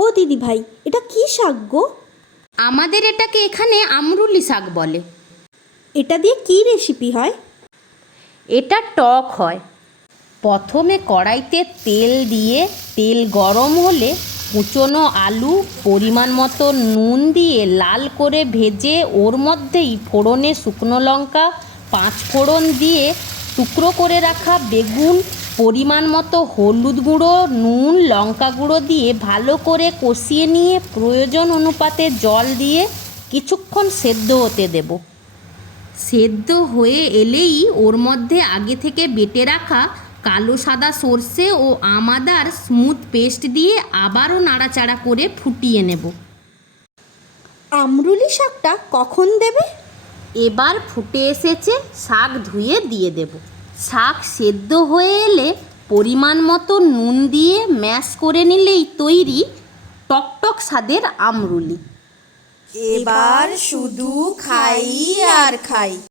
ও দিদি ভাই, এটা কি শাক গো? আমাদের এটাকে এখানে আমরুলি শাক বলে। এটা দিয়ে কি রেসিপি হয়? এটা টক হয়। প্রথমে কড়াইতে তেল দিয়ে তেল গরম হলে কুচনো আলু, পরিমাণ মতো নুন দিয়ে লাল করে ভেজে ওর মধ্যেই ফোড়নে শুকনো লঙ্কা, 5 ফোড়ন দিয়ে টুকরো করে রাখা বেগুন, পরিমাণ মতো হলুদ গুঁড়ো, নুন, লঙ্কা গুঁড়ো দিয়ে ভালো করে কষিয়ে নিয়ে প্রয়োজন অনুপাতে জল দিয়ে কিছুক্ষণ সেদ্ধ হতে দেব। সেদ্ধ হয়ে এলেই ওর মধ্যে আগে থেকে বেটে রাখা কালো সাদা সর্ষে ও আদার স্মুথ পেস্ট দিয়ে আবারও নাড়াচাড়া করে ফুটিয়ে নেব। আমরুলি শাকটা কখন দেবে? এবার ফুটে এসেছে, শাক ধুয়ে দিয়ে দেব। শাক সেদ্ধ হয়ে এলে পরিমাণ মতো নুন দিয়ে ম্যাশ করে নিলেই তৈরি টকটক স্বাদের আমরুলি। এবার শুধু খাই আর খাই।